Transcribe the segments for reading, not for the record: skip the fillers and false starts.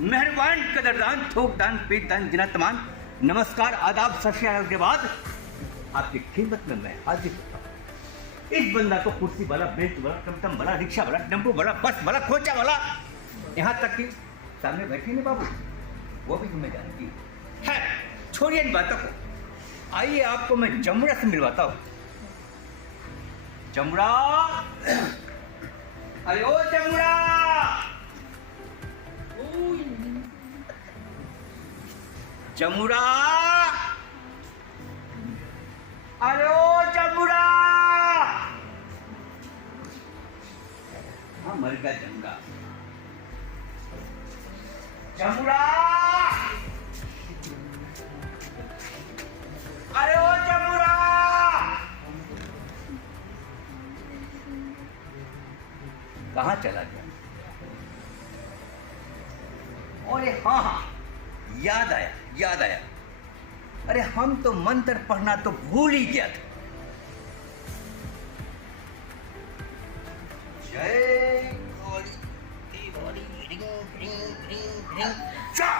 मेहरबान, कदरदान, थोकदान, पेटदान, जिनातमान, नमस्कार, आदाब, सत श्री अकाल के बाद आपकी खिदमत में मैं हाजिर होता हूँ। इस बंदा को कुर्सी वाला, बेंच वाला, टमटम वाला, रिक्शा वाला, टेम्पो वाला, बस वाला, खोचा वाला, यहाँ तक कि सामने बैठी नहीं बाबू, वो भी तुम्हें जानती है। छोड़िए इन बातों को, आइए आपको मैं जमुरा से मिलवाता हूँ। जमुरा, अरे ओ जमुरा, जमुरा, अरे ओ जमुरा। हाँ, मर गया जमुरा। जमुरा, अरे ओ जमुरा। कहाँ चला गया? अरे हाँ, याद आया, याद आया। अरे हम तो मंत्र पढ़ना तो भूल ही गया था। जय Gauri Devari, ring ring ring ring चा।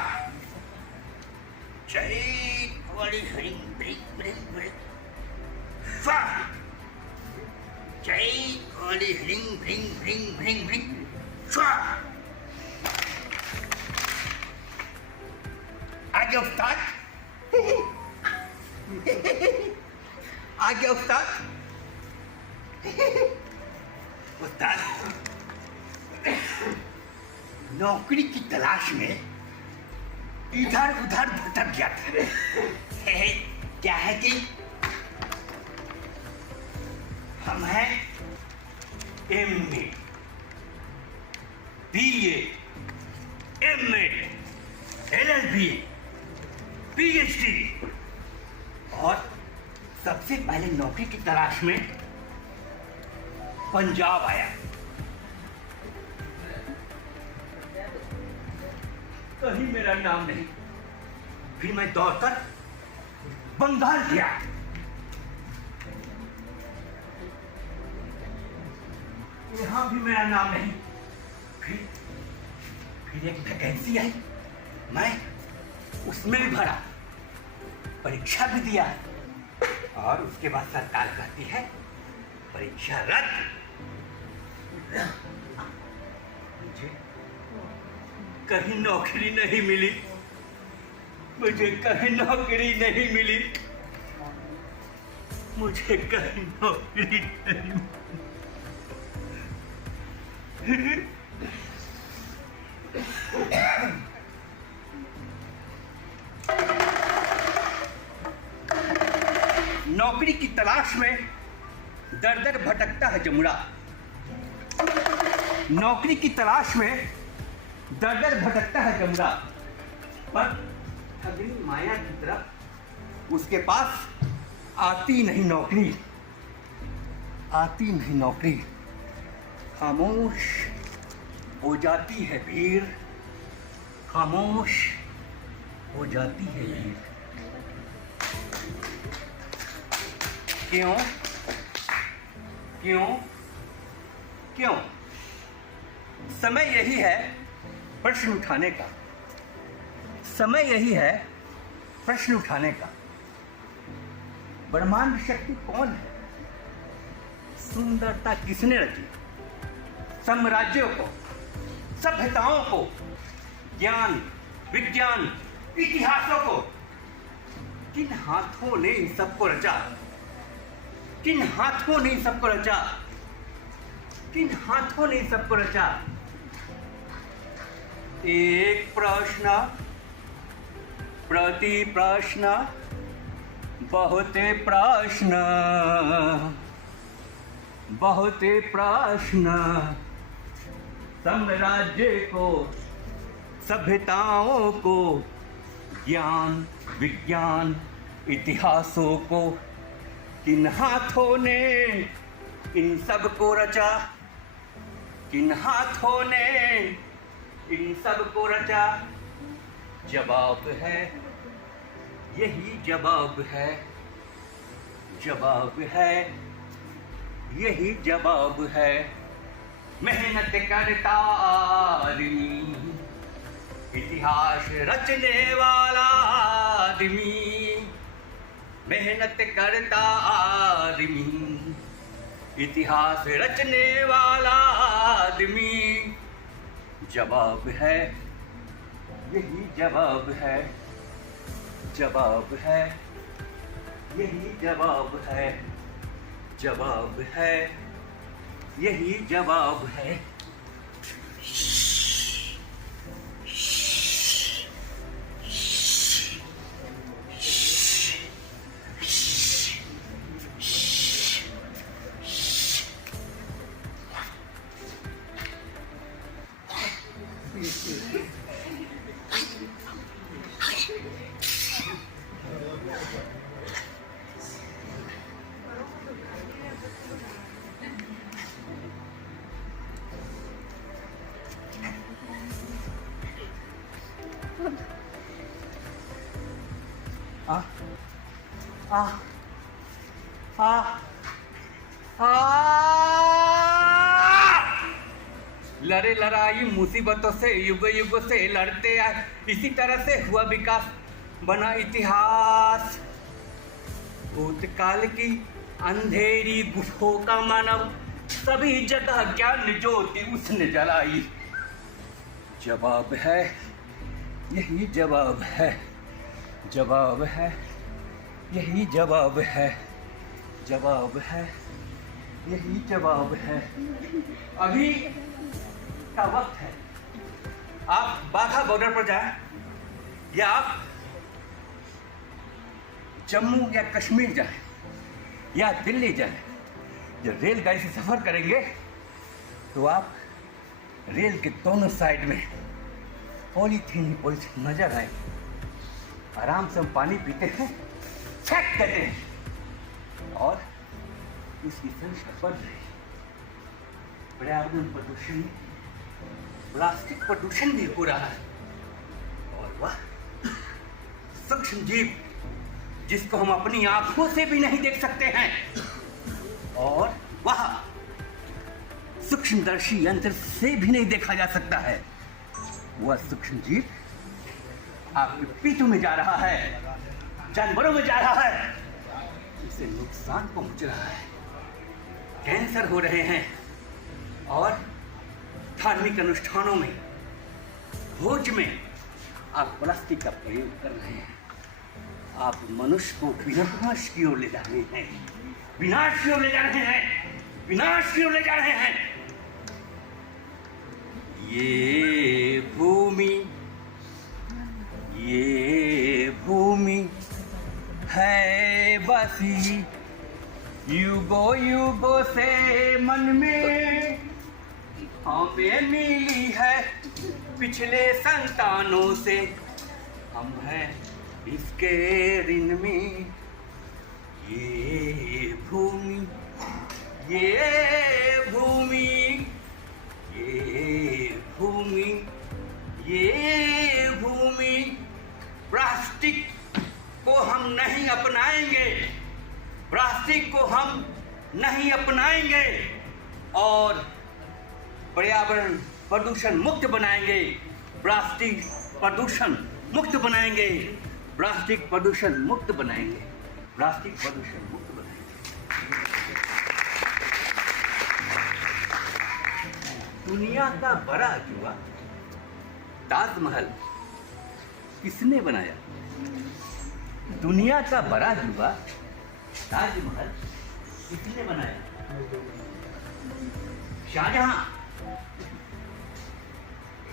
जय Gauri, ring ring ring ring सा। जय Gauri, ring ring ring ring ring सा। आगे उस्ताद, आगे उस्ताद, उस्ताद नौकरी की तलाश में इधर उधर भटक गया था। क्या है कि हम हैं MA, BA, MA, LLB, PhD, और सबसे पहले नौकरी की तलाश में पंजाब आया। कहीं मेरा नाम नहीं, फिर मैं दौड़कर बंगाल गया। यहां भी मेरा नाम नहीं, फिर एक वैकेंसी आई, मैं उसमें भी भरा, परीक्षा भी दिया, और उसके बाद सरकार कहती है परीक्षा रद्द। मुझे कहीं नौकरी नहीं मिली, मुझे कहीं नौकरी नहीं मिली, मुझे कहीं नौकरी नहीं मिली। नौकरी की तलाश में दर दर भटकता है जमुरा। नौकरी की तलाश में दर दर भटकता है जमुरा, पर अग्नि माया की तरफ उसके पास आती नहीं नौकरी, आती नहीं नौकरी। खामोश हो जाती है भीड़, खामोश हो जाती है भीड़। क्यों क्यों क्यों? समय यही है प्रश्न उठाने का, समय यही है प्रश्न उठाने का। ब्रह्मांड शक्ति कौन है? सुंदरता किसने रची? साम्राज्यों को, सभ्यताओं को, ज्ञान, विज्ञान, इतिहासों को किन हाथों ने इन सबको रचा? किन हाथों ने इन सबको रचा? किन हाथों ने इन सबको रचा? एक प्रश्न, प्रति प्रश्न, बहुत प्रश्न, बहुत प्रश्न। साम्राज्य को, सभ्यताओं को, ज्ञान, विज्ञान, इतिहासों को किन हाथों ने इन सब को रचा? किन हाथों ने इन सब को रचा? जवाब है, यही जवाब है, जवाब है, यही जवाब है। मेहनत करता आदमी इतिहास रचने वाला आदमी, मेहनत करता आदमी, इतिहास रचने वाला आदमी, जवाब है यही जवाब है, जवाब है यही जवाब है, जवाब है यही जवाब है। आ आ आ आ लड़े लड़ाई मुसीबतों से युग युग से लड़ते आए, इसी तरह से हुआ विकास, बना इतिहास। भूतकाल की अंधेरी गुफों का मानव, सभी जगह ज्ञान ज्योति उसने जलाई। जवाब है यही जवाब है, जवाब है यही जवाब है, जवाब है यही जवाब है। अभी का वक्त है, आप बाघा बॉर्डर पर जाएं या आप जम्मू या कश्मीर जाएं या दिल्ली जाएं, जब रेलगाड़ी से सफर करेंगे तो आप रेल के दोनों साइड में पॉलीथीन ही पॉलीथीन नजर आए। आराम से हम पानी पीते हैं, फेंक देते हैं और इसकी संख्या बढ़ रही है। पर्यावरण प्रदूषण, प्लास्टिक प्रदूषण भी हो रहा है। और वह सूक्ष्म जीव जिसको हम अपनी आंखों से भी नहीं देख सकते हैं, और वह सूक्ष्मदर्शी यंत्र से भी नहीं देखा जा सकता है, वह सूक्ष्म जीव आपके पीठों में जा रहा है, जानवरों में जा रहा है, इसे नुकसान पहुंच रहा है, कैंसर हो रहे हैं। और धार्मिक अनुष्ठानों में, भोज में आप प्लास्टिक का प्रयोग कर रहे हैं। आप मनुष्य को विनाश की ओर ले जा रहे हैं, विनाश की ओर ले जा रहे हैं, विनाश की ओर ले जा रहे हैं। ये भूमि है बसी युगों युगों से मन में, हमें मिली है पिछले संतानों से, हम हैं इसके ऋण में। ये भूमि, ये भूमि, ये भूमि, ये भूमि, प्लास्टिक को हम नहीं अपनाएंगे, प्लास्टिक को हम नहीं अपनाएंगे और पर्यावरण प्रदूषण मुक्त बनाएंगे, प्लास्टिक प्रदूषण मुक्त बनाएंगे, प्लास्टिक प्रदूषण मुक्त बनाएंगे, प्लास्टिक प्रदूषण मुक्त बनाएंगे। दुनिया का बड़ा अजूबा ताजमहल किसने बनाया? दुनिया का बड़ा अजूबा ताजमहल किसने बनाया? शाहजहां।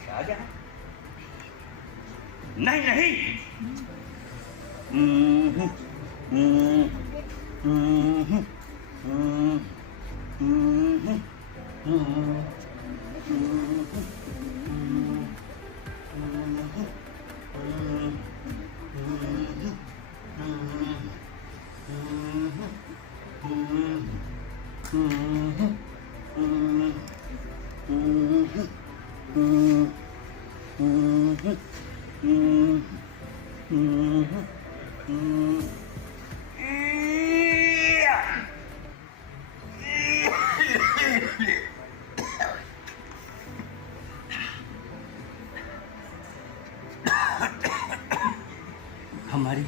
शाहजहां? नहीं नहीं, हमारी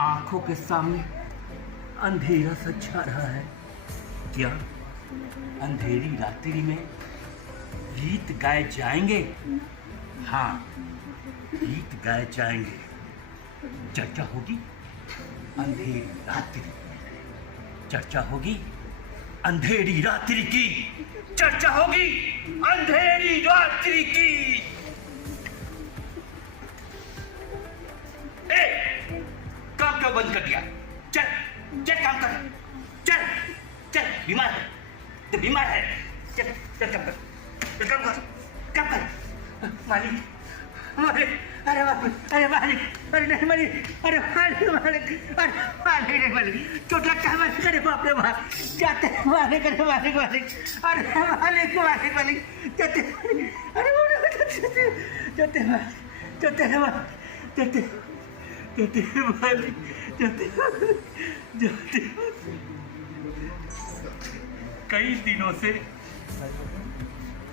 आंखों के सामने अंधेरा सा छा रहा है। क्या अंधेरी रात्रि में गीत गाए जाएंगे? हाँ, गीत गाए जाएंगे। चर्चा होगी अंधेरी रात्रि, चर्चा होगी अंधेरी रात्रि की, चर्चा होगी अंधेरी रात्रि की। ए, काम क्यों बंद कर दिया? चल चल काम कर, चल चल, बीमार है तो बीमार है, चल चल काम कर, चल काम कर, काम कर। मालिक मालिक, अरे मालिक, अरे मालिक, अरे नहीं मालिक, अरे मालिक मालिक, अरे मालिक नहीं मालिक, चोट लगता है मालिक, अरे बाप रे बाप, जाते हैं मालिक, अरे मालिक मालिक, अरे मालिक मालिक मालिक, जाते अरे जाते हैं मालिक, जाते हैं मालिक, जाते जाते हैं मालिक, जाते जाते। कई दिनों से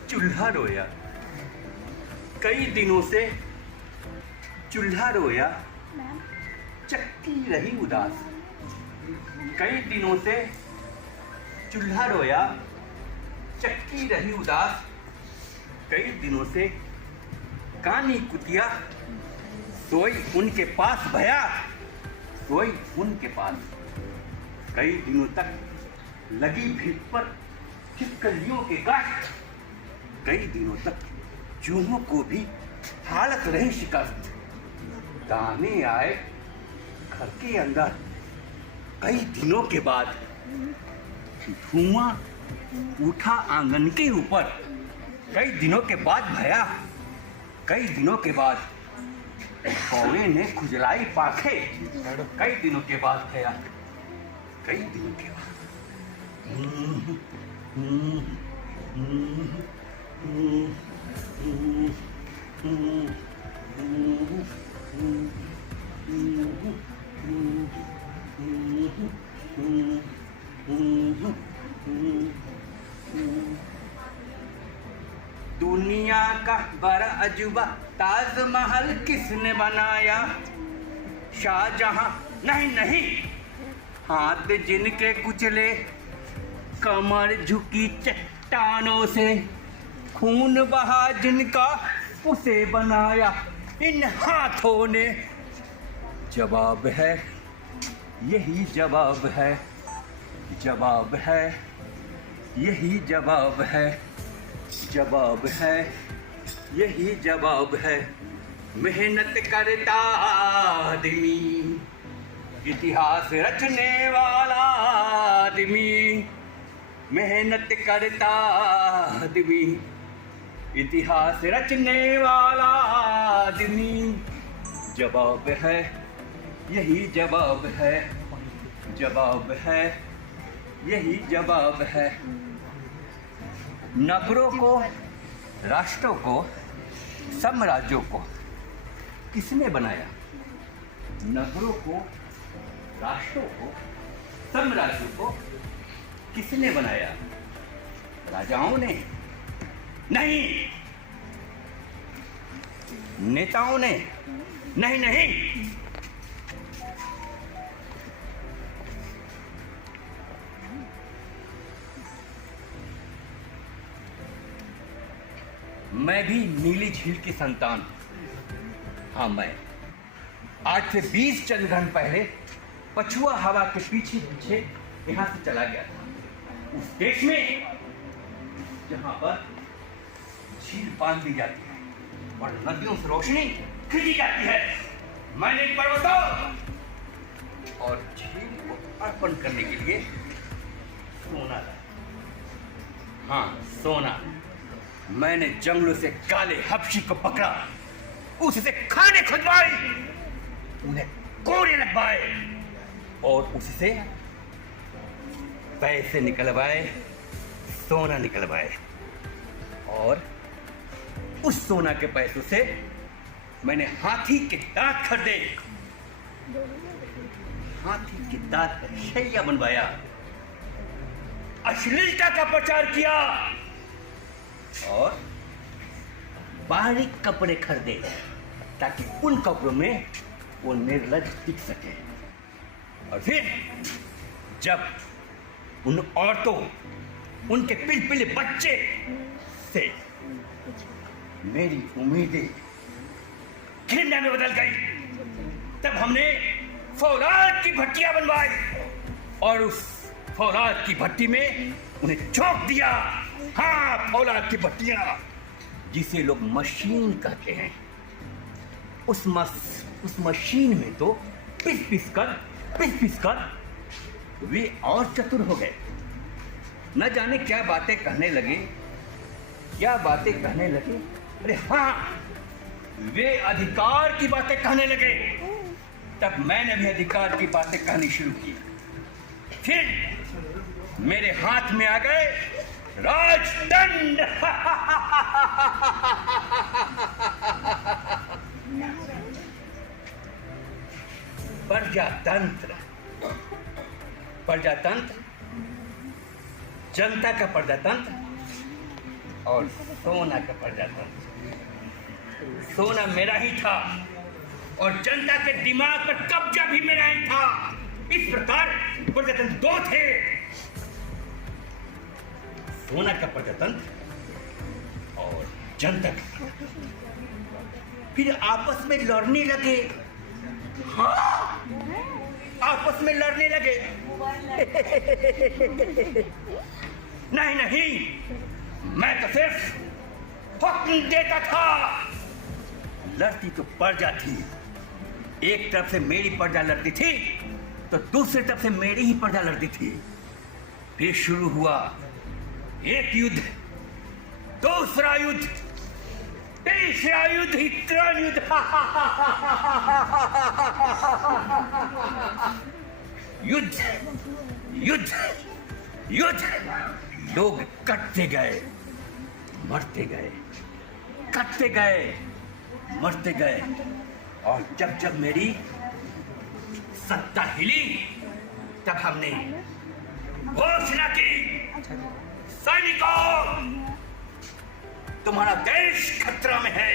चूल्हा रोया, कई दिनों से चूल्हा रोया, चक्की रही उदास। कई दिनों से चूल्हा रोया, चक्की रही उदास। कई दिनों से कानी कुतिया सोई उनके पास भया, सोई उनके पास। कई दिनों तक लगी भीत पर छिपकलियों के गांठ। कई दिनों तक चूहों को भी हालत रही शिकस्त। दाने आए घर के अंदर कई दिनों के बाद। धुआं उठा आंगन के ऊपर कई दिनों के बाद भया। कई दिनों के बाद कौवे ने खुजलाई पाखे, कई दिनों के बाद भया। कई दिनों के बाद दुनिया का बड़ा अजूबा ताजमहल किसने बनाया? शाहजहां नहीं नहीं, हाथ जिनके कुचले, कमर झुकी चट्टानों से, खून बहा जिनका उसे बनाया इन हाथों ने। जवाब है यही जवाब है, जवाब है यही जवाब है, जवाब है यही जवाब है। मेहनत करता आदमी, इतिहास रचने वाला आदमी। मेहनत करता आदमी, इतिहास रचने वाला आदमी। जवाब है यही जवाब है, जवाब है यही जवाब है। नगरों को, राष्ट्रों को, साम्राज्यों को किसने बनाया? नगरों को, राष्ट्रों को, साम्राज्यों को किसने बनाया? राजाओं ने? नहीं। नेताओं ने? नहीं नहीं। मैं भी नीली झील की संतान। हाँ, मैं आज से 20 चंद्रग्रहण पहले पछुआ हवा के पीछे पीछे यहां से चला गया था, उस देश में जहां पर झील बांध दी जाती है और नदियों से रोशनी खींची जाती है। मैंने पर्वतों और झील को अर्पण करने के लिए सोना लाया। हाँ, सोना। मैंने जंगलों से काले हबशी को पकड़ा, उससे खाने खुदवाई, उन्हें कोड़े लगवाए और उससे पैसे निकलवाए, सोना निकलवाए। और उस सोना के पैसों से मैंने हाथी के दांत खरीदे, हाथी के दांत का शैया बनवाया, अश्लीलता का प्रचार किया और बारीक कपड़े खरीदे ताकि उन कपड़ों में वो निर्लज टिक सके। और फिर जब उन औरतों, उनके पिलपिले बच्चे से मेरी उम्मीदें घृणा में बदल गई, तब हमने फौलाद की भट्टियां बनवाई और उस फौलाद की भट्टी में उन्हें झोंक दिया। हाँ, फौलाद की भट्टियां, जिसे लोग मशीन कहते हैं। उस मशीन में तो पिस पिस कर वे और चतुर हो गए। न जाने क्या बातें कहने लगे। अरे हाँ, वे अधिकार की बातें कहने लगे। तब मैंने भी अधिकार की बातें कहनी शुरू की। फिर मेरे हाथ में आ गए राजदंड। प्रजातंत्र, जनता का प्रजातंत्र और सोना का प्रजातंत्र। सोना मेरा ही था और जनता के दिमाग पर कब्जा भी मेरा ही था। इस प्रकार प्रजातंत्र दो थे, सोना का प्रजातंत्र और जनता का। फिर आपस में लड़ने लगे। हाँ, आपस में लड़ने लगे। नहीं, मैं तो सिर्फ हुक्म देता था। लड़ती तो प्रजा थी। एक तरफ से मेरी प्रजा लड़ती थी तो दूसरी तरफ से मेरी ही प्रजा लड़ती थी। फिर शुरू हुआ एक युद्ध, दूसरा युद्ध, तीसरा युद्ध, इतना युद्ध। युद्ध। लोग कटते गए, मरते गए, कटते गए, मरते गए। और जब मेरी सत्ता हिली, तब हमने घोषणा की, सैनिकों, तुम्हारा देश खतरा में है,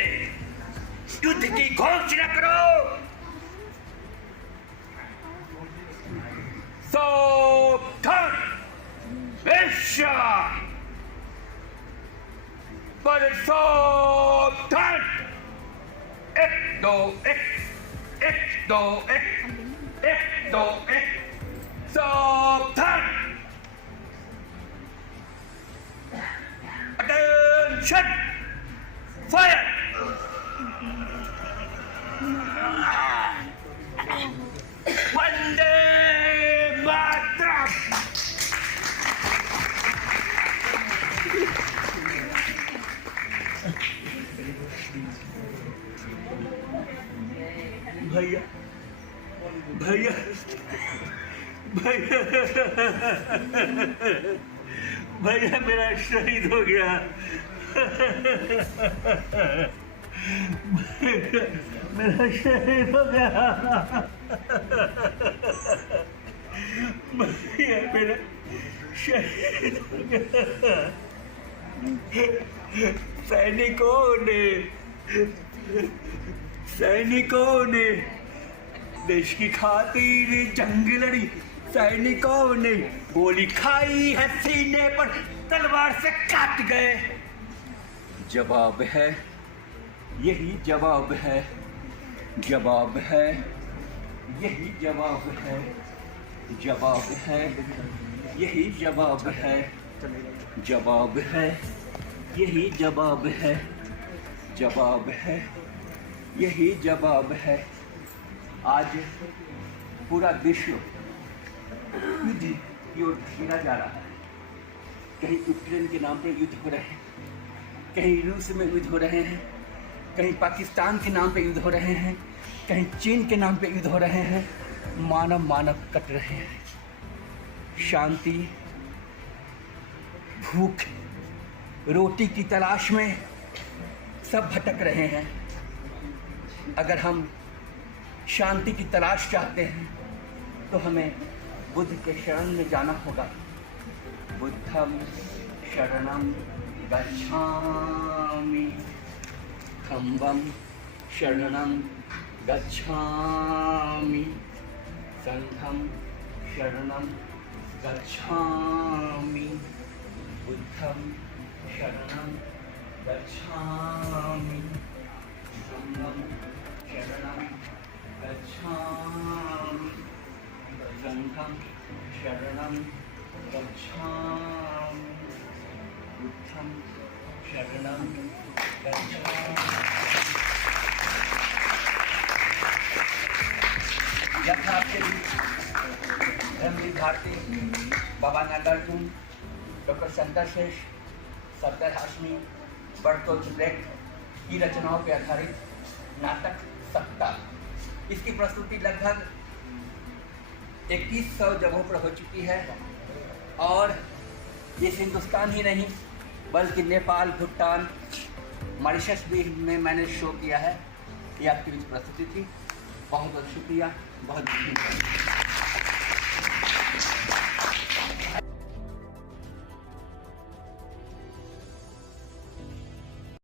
युद्ध की घोषणा करो। सावधान, वेश्या, पर सावधान। 1 2 1 1 2 1 1 2 1 सावधान। Attention, fire. वंदे मातरम। भैया भैया भैया भैया मेरा शहीद हो गया। मेरा शहीद हो गया। भैया मेरा शहीद हो गया। सैनिकों ने देश की खातिर जंग लड़ी। सैनिकों ने गोली खाई है, सीने पर तलवार से काट गए। जवाब है, यही जवाब है, जवाब है, यही जवाब है, जवाब है, यही जवाब है, जवाब है, यही जवाब है, जवाब है, यही जवाब है। आज पूरा विश्व युद्ध की ओर गिरा जा रहा है। कहीं यूक्रेन के नाम पे युद्ध हो रहे हैं, कहीं रूस में युद्ध हो रहे हैं, कहीं पाकिस्तान के नाम पे युद्ध हो रहे हैं, कहीं चीन के नाम पे युद्ध हो रहे हैं। मानव कट रहे हैं। शांति, भूख, रोटी की तलाश में सब भटक रहे हैं। अगर हम शांति की तलाश चाहते हैं तो हमें बुद्ध के शरण में जाना होगा। बुद्धम शरणम गच्छामि, धम्मं शरणम गच्छामि, संघं शरणं गच्छामि, बुद्धं शरणं गच्छामि, संघं शरणं गच्छामि, संघं शरणं गच्छामि, बुद्धं शरणं गच्छामि। यथा आपके रमणीक भारती, बाबा नागार्जुन, डॉक्टर शंकर शेष, सफदर हाशमी, बरतोल्द ब्रेख्ट की रचनाओं पर आधारित नाटक सत्ता, इसकी प्रस्तुति लगभग 2100 जगहों पर हो चुकी है और ये हिंदुस्तान ही नहीं बल्कि नेपाल, भूटान, मॉरिशस भी में मैंने शो किया है। ये आपकी बीच प्रस्तुति थी। बहुत बहुत शुक्रिया, बहुत धन्यवाद।